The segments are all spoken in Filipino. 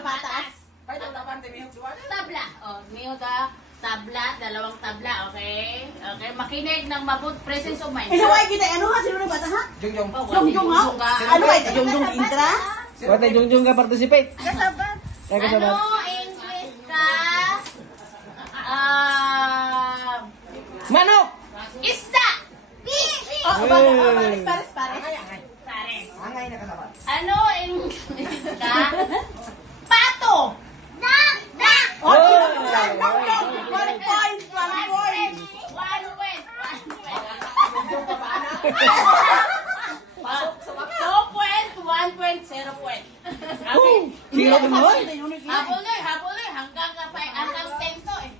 Pataas. Tabla. Oh, miyog tabla, dalawang tabla, okay? Okay, makinig ng mabut presence of mind. Why kita ano ha? Sino na bata ha? Jungjung. Jungjung ha? Ano ay Jungjung intra? Wala Jungjung ka participate. Kasabat. Ano English ka? Manok! Isda! Oh, pares. Pares. Angay na kasabat. Ano English ka? Pato! Oh, One point. 1 point, 0 point. Okay. Sino mo nun? Habol na, hanggang 10 to eh.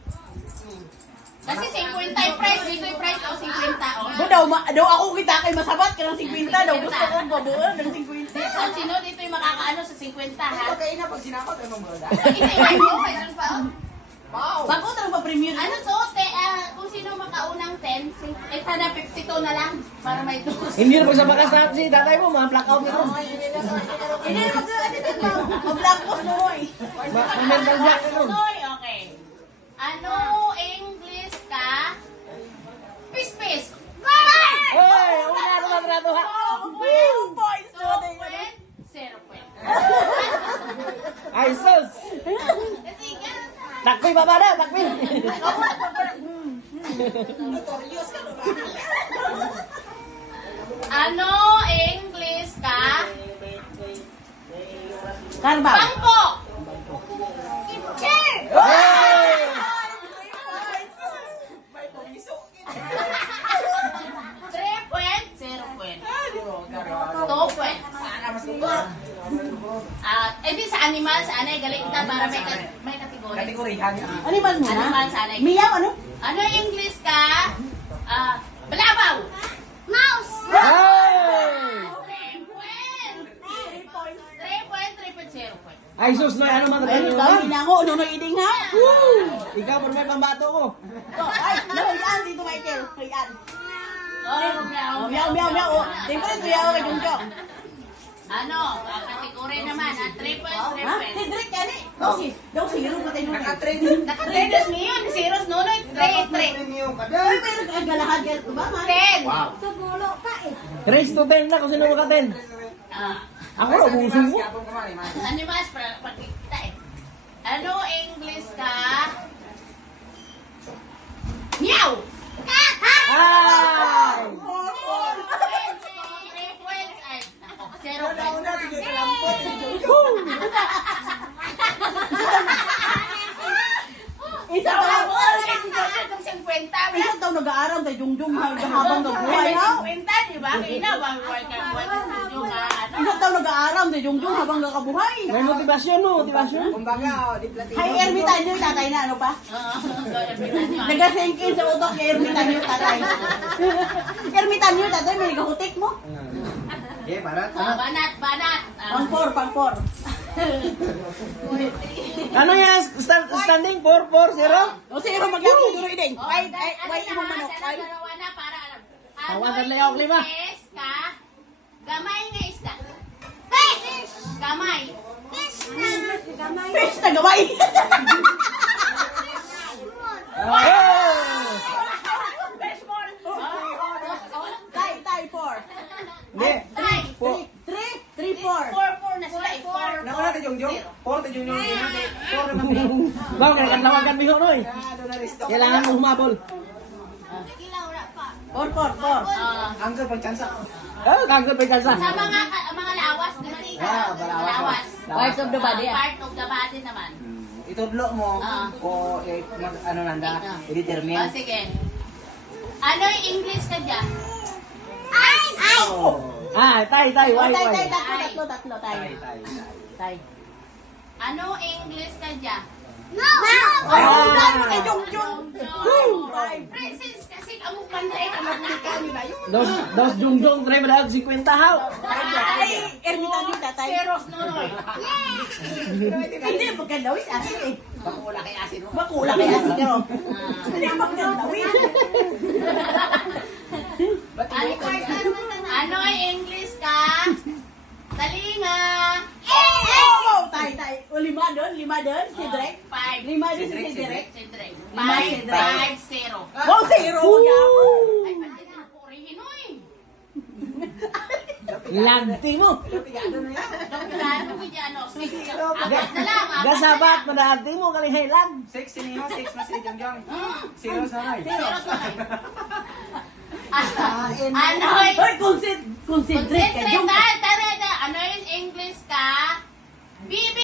Kasi 50 yung price, dito yung price, 50. Daw ako kita kay masabat ka ng 50 daw. Gusto ko babuan ng 50. Sino dito yung makakaano sa 50 ha? Okay na pag sinakot anong broda. Ito yung meron pa. Wow. Bago talaga pa-premium. Ano to? Kung sino makaunang 10, sana 52 na lang para may dos. Hindi na pagsabakas na si tatay mo, mga blackout nito. Hindi mag-black post mo eh. Mental block nito. Okay. Ano English ka? Pispis. Oy, una naman rato ha. 2 points. 2 point, 0 point. Ay, sus. Kasi ganun. Takpoy baba na, takpoy. Ano English ka? Karba. Bangko. Chair. Hey! 3 point, 0 point. 2 point. Di sa animal, sa anay, galing ka para may kategory. Kategorihan. Animal muna. Animal sa anay. Miyaw ano? Ano English ka? Balabaw. Mouse. Hey! 3 point. 3 point, 0 point. Ay, sus, no, ano man Ay, tayo dami naman? na ako. Ano iding ha? Ikaw, pag may pambato ko. Ay, yan dito Michael. Yan. Oh, Miyaw. Siyempre, ito yaw kay Jungjung. Ano? Kategory naman. 3 point, 3 Ha? point. Si Drake yan eh. Daw zero pa tayo nun. Nakatrend. Nakatendos ngayon. Zeros nunoy. 3, 3. Premium ka Ay, pero kagalahan ka ito ba? 10. Wow. Race to 10 na kung sino maka 10. Ako, ubuso mo. Animals, pagkita eh. Ano English ka? Meow! Ay! 3 points. Ay, ako, 0 points. Isa pa lang. Itong 50. Isang taon nag-aaral tayo Jungjung habang May nabuhay ha. 50, di ba? Kina, buhay ka yung ano. Isang taon nag-aaral tayo Jungjung habang nakabuhay. May motivasyon, no? Motivasyon. Kumbaga, di platino. Hay, ermitan yun tatay na ano pa? Nag-sink in sa utok kay ermitan yun tatay. Ermitan yun tatay, may nagahutik mo. Okay, barat. Banat. Pang-4. Ano yan? Standing 4-4-0? O sige, mag-yakin duro iding. Ay, imong manok. Ay. Dalawa na para alam. Tawagan lang ako, lima. English ka? Gamay nga isda. Fish! Gamay. Fish na gaway. Tay, 4. Hindi. 3, 4. 4 na sila. 4. Naku natin yung Jungjung. 4 tayo yung Jungjung. 4 naman yun. Bang, kaya katawagan mo yun, oy. Doon na resto. Kailangan mo humabol. 4. Angkor pang tsansa. Oh, kagod pa kansa. Sa mga lawas, di ba? Lawas. Part of the body. Part of the body naman. Itudlo mo o ano nanda, i-determine. Sige. Ano yung English ka dyan? Ah, tay. Tay, Why? tatlo, tay. Tay. Ano English ka dyan? Ay, Jungjung. Princess, kasi ang panday ka magbulikan nila yun. Dos Jungjung, try mo lang 50 ha. Ay, ermitan yun tatay. Zeros nunoy. Hindi, magkandawin asin eh. Bakula kay asin mo. Bakula kay asin pero. Hindi ang magkandawin. Ano yung English ka? Talinga. O, lima doon, si Drek. 5. Lima doon si Drek. Si Drake. Lima si Drake. 5-0. Wow, zero, magyapon. Ay, pati na po rin eh. Lagti mo. Dokilano ko dyan, no? Apat na lang, apat na Gasabat, lang. madahati mo, kalihailan. 6 siniho, 6 mas si Jongjong. 0 sa ray. Zero sa Ah, Anoy? Hoy, concentrate ka. Concentrate tayo,